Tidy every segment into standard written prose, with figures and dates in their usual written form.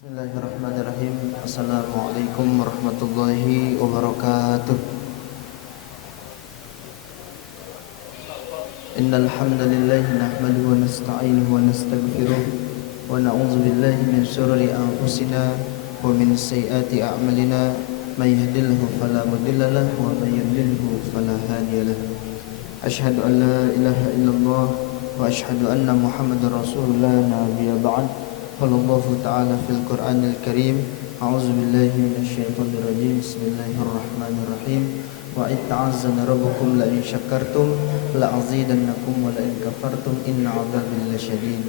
Bismillahirrahmanirrahim. Assalamualaikum warahmatullahi wabarakatuh. Innal hamdalillah nahmaduhu wa nasta'inuhu wa nastaghfiruh wa na'udzu billahi min shururi anfusina wa min sayyiati a'malina may yahdihillahu fala mudilla lahu wa may yudlilhu fala hadiya lahu. Asyhadu an la ilaha illallah wa asyhadu anna Muhammadar Rasulullah nabiyya ba'd. قال الله تعالى في القرآن الكريم أعوذ بالله من الشيطان الرجيم بسم الله الرحمن الرحيم وإذ تعزن ربكم لئن شكرتم لأزيدنكم ولئن كفرتم إن عذابي لشديد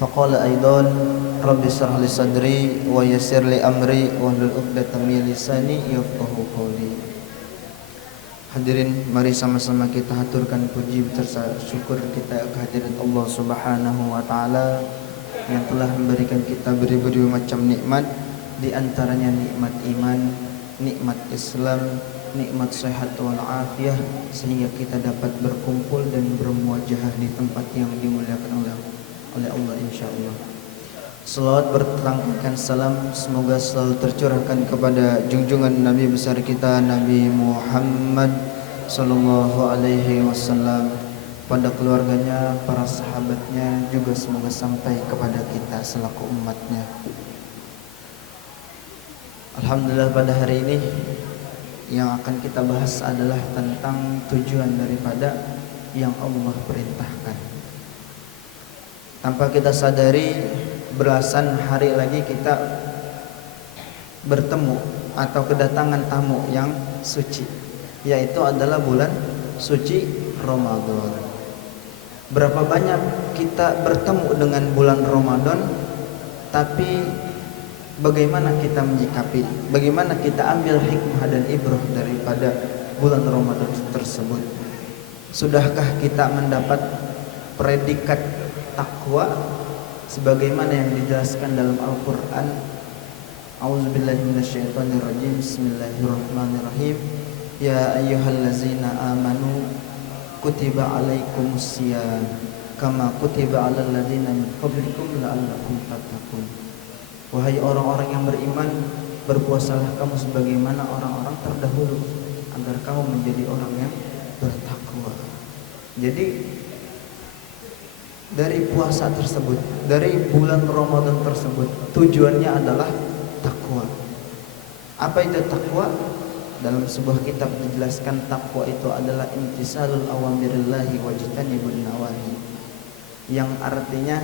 فقال أيضا رب اشرح لي صدري ويسر لي أمري واحلل عقدة من لساني yafqahu qawli. Hadirin, mari sama-sama kita haturkan puji serta syukur kita kehadirat Allah Subhanahu wa taala yang telah memberikan kita beri-beri macam nikmat, di antaranya nikmat iman, nikmat Islam, nikmat sehat wal afiyah, sehingga kita dapat berkumpul dan bermuajahah di tempat yang dimuliakan oleh Allah insyaallah. Selawat berterangkan salam semoga selalu tercurahkan kepada junjungan Nabi besar kita Nabi Muhammad sallallahu alaihi wasallam, pada keluarganya, para sahabatnya, juga semoga sampai kepada kita selaku umatnya. Alhamdulillah, pada hari ini yang akan kita bahas adalah tentang tujuan daripada yang Allah perintahkan. Tanpa kita sadari, belasan hari lagi kita bertemu atau kedatangan tamu yang suci, yaitu adalah bulan suci Ramadan. Berapa banyak kita bertemu dengan bulan Ramadan, tapi bagaimana kita menyikapi, bagaimana kita ambil hikmah dan ibrah daripada bulan Ramadan tersebut? Sudahkah kita mendapat predikat takwa sebagaimana yang dijelaskan dalam Al-Qur'an? A'udzubillahi minasyaitonirrajim. Bismillahirrahmanirrahim. Ya ayyuhallazina amanu kutiba alaikumusiyam kama kutiba alal ladzina min qablikum la'allakum tattaqun. Wahai orang-orang yang beriman, berpuasalah kamu sebagaimana orang-orang terdahulu agar kamu menjadi orang yang bertakwa. Jadi dari puasa tersebut, dari bulan Ramadan tersebut, tujuannya adalah takwa. Apa itu takwa? Dalam sebuah kitab dijelaskan takwa itu adalah imtisalul awamirillahi wajtanibun nawahi, yang artinya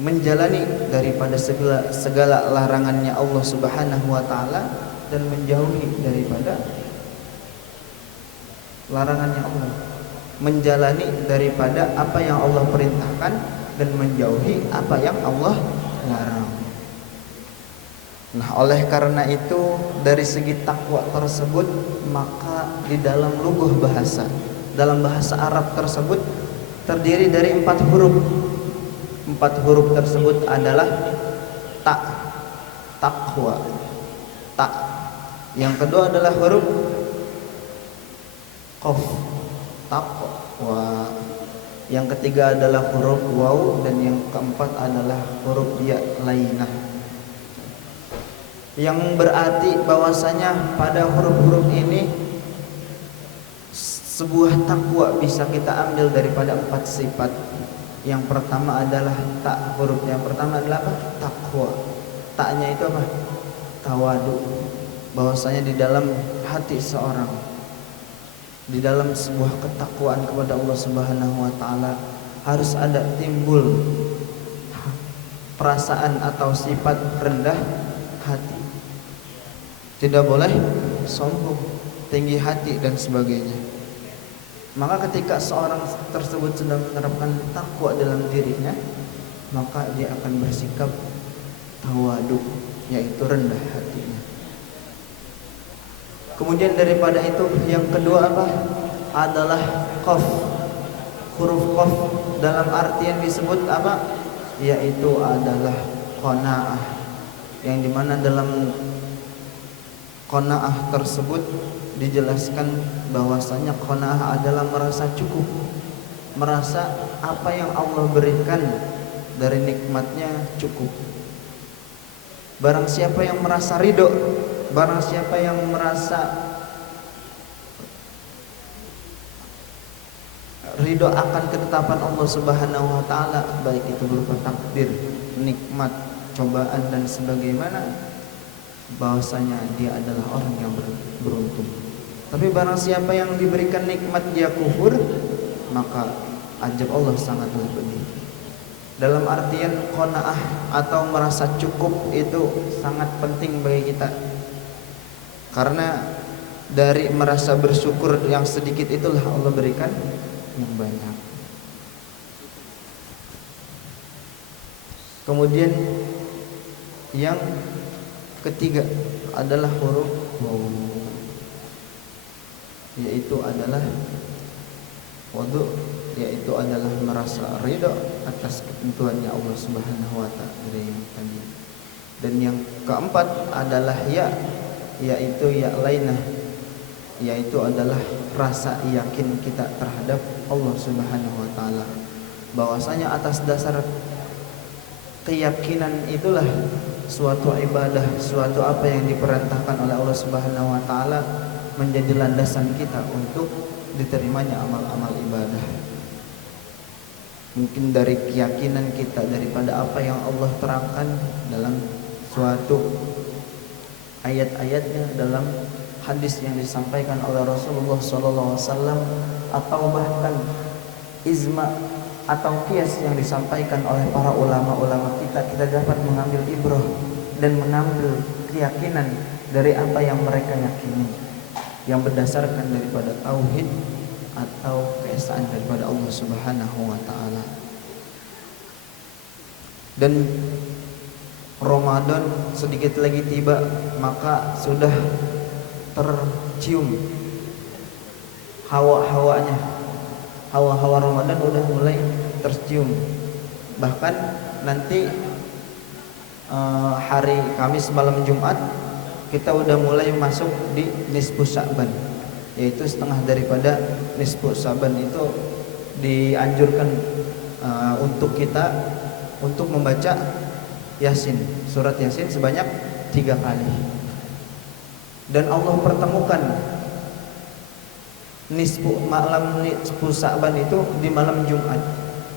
menjalani daripada segala larangannya Allah Subhanahu wa taala dan menjauhi daripada larangannya Allah, menjalani daripada apa yang Allah perintahkan dan menjauhi apa yang Allah larang. Nah, oleh karena itu dari segi takwa tersebut, maka di dalam lughah bahasa, dalam bahasa Arab tersebut terdiri dari 4 huruf. 4 huruf tersebut adalah takwa. Tak. Yang kedua adalah huruf qaf, taqwa. Yang ketiga adalah huruf waw, dan yang keempat adalah huruf ya lainah. Yang berarti bahwasanya pada huruf-huruf ini sebuah takwa bisa kita ambil daripada 4 sifat. Yang pertama adalah tak, huruf yang pertama adalah apa? Takwa. Taknya itu apa? Tawadu. Bahwasanya di dalam hati seorang, di dalam sebuah ketakwaan kepada Allah Subhanahu wa taala harus ada timbul perasaan atau sifat rendah hati. Tidak boleh sombong, tinggi hati dan sebagainya. Maka ketika seorang tersebut sedang menerapkan takwa dalam dirinya, maka dia akan bersikap tawadu, yaitu rendah hatinya. Kemudian daripada itu yang kedua apa? Adalah qaf. Huruf qaf dalam artian disebut apa? Yaitu adalah qanaah, yang dimana dalam qanaah tersebut dijelaskan bahwasanya qanaah adalah merasa cukup, merasa apa yang Allah berikan dari nikmatnya cukup, Barang siapa yang merasa ridho, barang siapa yang merasa ridho akan ketetapan Allah Subhanahu wa taala, baik itu berupa takdir, nikmat, cobaan dan sebagaimana, bahwasanya dia adalah orang yang beruntung. Tapi barang siapa yang diberikan nikmat dia kufur, maka ajab Allah sangatlah pedih. Dalam artian qanaah atau merasa cukup itu sangat penting bagi kita. Karena dari merasa bersyukur yang sedikit itulah Allah berikan yang banyak. Kemudian yang ketiga adalah huruf waw, yaitu adalah wudu, yaitu adalah merasa ridho atas ketentuannya Allah Subhanahu wa taala yang tadi. Dan yang keempat adalah ya, yaitu ya lainah, yaitu adalah rasa yakin kita terhadap Allah Subhanahu wa taala, bahwasanya atas dasar keyakinan itulah suatu ibadah, suatu apa yang diperintahkan oleh Allah Subhanahu wa taala menjadi landasan kita untuk diterimanya amal-amal ibadah. Mungkin dari keyakinan kita daripada apa yang Allah terangkan dalam suatu ayat-ayatnya, dalam hadis yang disampaikan oleh Rasulullah SAW, atau bahkan ijma atau qiyas yang disampaikan oleh para ulama-ulama kita dapat mengambil ibrah dan mengambil keyakinan dari apa yang mereka yakini, yang berdasarkan daripada tauhid atau keesaan daripada Allah Subhanahu wa taala. Dan Ramadan sedikit lagi tiba, maka sudah tercium hawa-hawanya. Hawa-hawa Ramadan udah mulai tercium. Bahkan nanti hari Kamis malam Jumat kita udah mulai masuk di nisfu Sya'ban, yaitu setengah daripada nisfu Sya'ban. Itu dianjurkan untuk kita untuk membaca Yasin, surat Yasin sebanyak 3 kali. Dan Allah pertemukan malam nisfu Sya'ban itu di malam Jumat,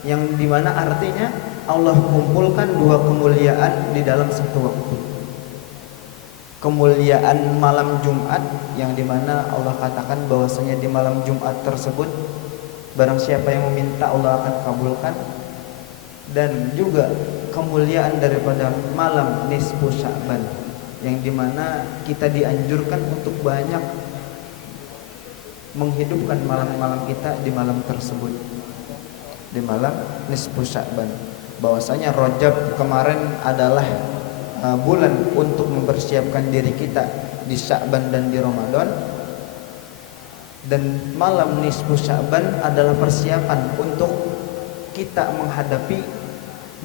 yang dimana artinya Allah kumpulkan 2 kemuliaan di dalam satu waktu. Kemuliaan malam Jumat yang dimana Allah katakan bahwasanya di malam Jumat tersebut barang siapa yang meminta Allah akan kabulkan, dan juga kemuliaan daripada malam nisfu Sya'ban yang dimana kita dianjurkan untuk banyak menghidupkan malam-malam kita di malam tersebut, di malam nisfu Sya'ban. Bahwasanya Rajab kemarin adalah bulan untuk mempersiapkan diri kita di Sya'ban dan di Ramadan, dan malam nisfu Sya'ban adalah persiapan untuk kita menghadapi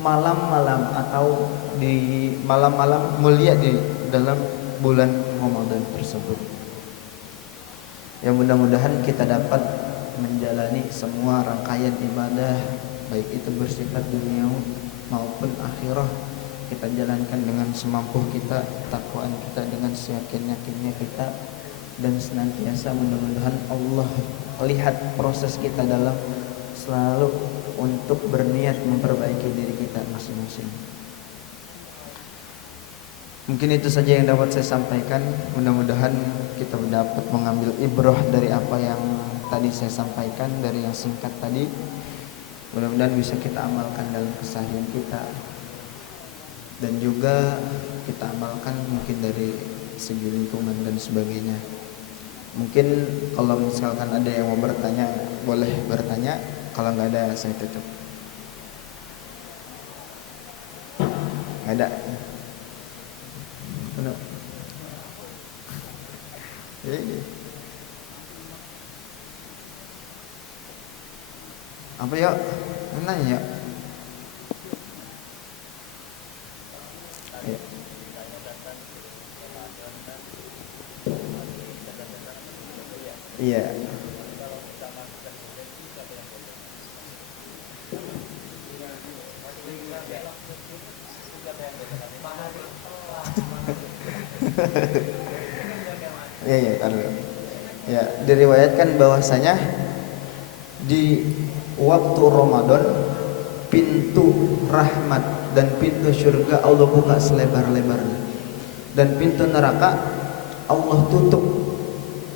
malam-malam atau di malam-malam mulia di dalam bulan Ramadan tersebut. Ya, mudah-mudahan kita dapat menjalani semua rangkaian ibadah, baik itu bersifat dunia maupun akhirah, kita jalankan dengan semampu kita, takwaan kita dengan seyakin-yakinnya kita, dan senantiasa mudah-mudahan Allah lihat proses kita dalam selalu untuk berniat memperbaiki diri kita masing-masing. Mungkin itu saja yang dapat saya sampaikan. Mudah-mudahan kita dapat mengambil ibrah dari apa yang tadi saya sampaikan, dari yang singkat tadi. Mudah-mudahan bisa kita amalkan dalam keseharian kita, dan juga kita amalkan mungkin dari segi lingkungan dan sebagainya. Mungkin kalau misalkan ada yang mau bertanya, boleh bertanya. Kalau nggak ada, saya tutup. Nggak ada. Benar. Apa ya? Nanya ya. Iya. Ya, ya, ya, diriwayatkan bahwasanya di waktu Ramadan pintu rahmat dan pintu surga Allah buka selebar-lebarnya, dan pintu neraka Allah tutup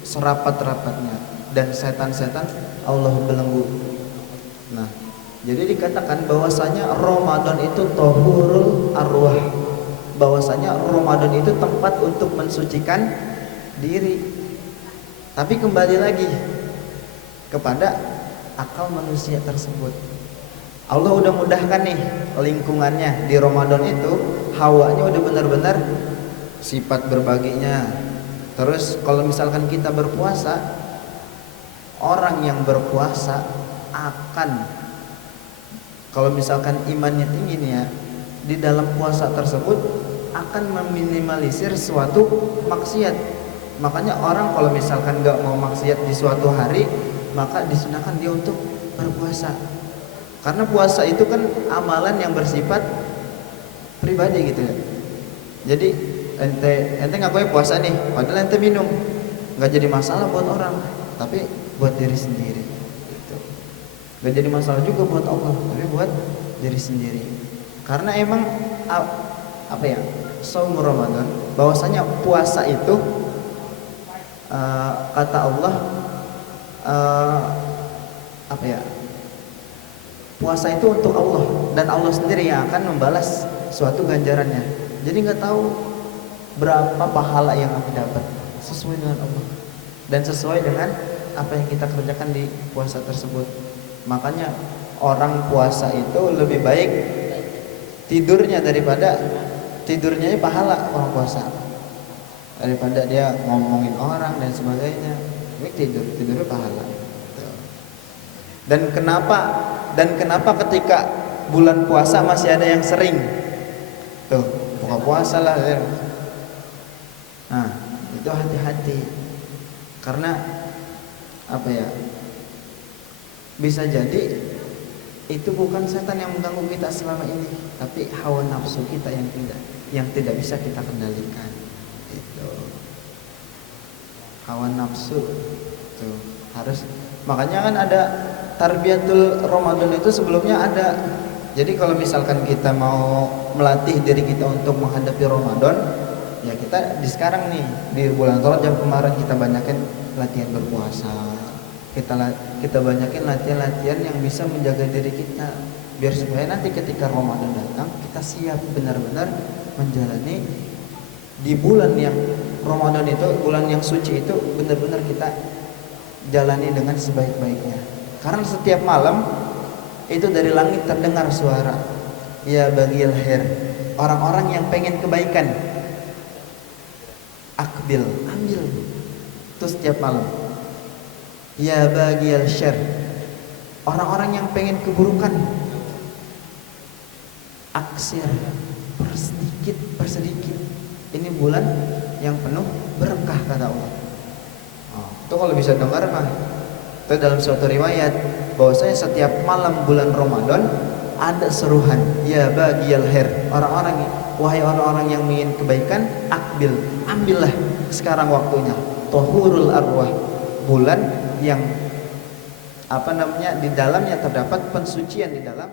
serapat-rapatnya, dan setan-setan Allah belenggu. Nah, jadi dikatakan bahwasanya Ramadan itu tahurul arwah, bahwasanya Ramadan itu tempat untuk mensucikan diri. Tapi kembali lagi kepada akal manusia tersebut. Allah udah mudahkan nih lingkungannya di Ramadan itu, hawanya udah benar-benar sifat berbaginya. Terus kalau misalkan kita berpuasa, orang yang berpuasa akan, kalau misalkan imannya tinggi nih ya, di dalam puasa tersebut akan meminimalisir suatu maksiat. Makanya orang kalau misalkan gak mau maksiat di suatu hari, maka disunahkan dia untuk berpuasa. Karena puasa itu kan amalan yang bersifat pribadi gitu ya. Jadi ente ngakuin puasa nih, padahal ente minum, nggak jadi masalah buat orang, tapi buat diri sendiri. Gitu. Nggak jadi masalah juga buat Allah, tapi buat diri sendiri. Karena emang apa ya, saum Ramadan, bahwasanya puasa itu kata Allah apa ya, puasa itu untuk Allah, dan Allah sendiri yang akan membalas suatu ganjarannya. Jadi nggak tahu berapa pahala yang aku dapat, sesuai dengan Allah dan sesuai dengan apa yang kita kerjakan di puasa tersebut. Makanya orang puasa itu lebih baik tidurnya daripada tidurnya pahala orang puasa, daripada dia ngomongin orang dan sebagainya. Baik tidurnya pahala. Dan kenapa ketika bulan puasa masih ada yang sering tuh buka puasa lah ya. Nah, itu hati-hati, karena apa ya, bisa jadi itu bukan setan yang mengganggu kita selama ini, tapi hawa nafsu kita yang tidak bisa kita kendalikan. Itu hawa nafsu tuh harus. Makanya kan ada tarbiyatul Ramadan itu sebelumnya ada. Jadi kalau misalkan kita mau melatih diri kita untuk menghadapi Ramadan, ya kita di sekarang nih di bulan Rajab kemarin kita banyakin latihan berpuasa. Kita banyakin latihan-latihan yang bisa menjaga diri kita, biar supaya nanti ketika Ramadan datang kita siap benar-benar menjalani di bulan yang Ramadan itu, bulan yang suci itu, benar-benar kita jalani dengan sebaik-baiknya. Karena setiap malam itu dari langit terdengar suara, ya bagil khair, orang-orang yang pengen kebaikan, akbil, ambil. Itu setiap malam. Ya bagil syarr, orang-orang yang pengen keburukan, aksir, persedikit. Ini bulan yang penuh berkah kata Allah. Itu kalau bisa dengar mah. Itu dalam suatu riwayat bahwasanya setiap malam bulan Ramadan ada seruhan, ya bagiyal khair, wahai orang-orang yang ingin kebaikan, akbil, ambillah sekarang waktunya. Tahurul arwah, bulan yang di dalamnya terdapat pensucian di dalam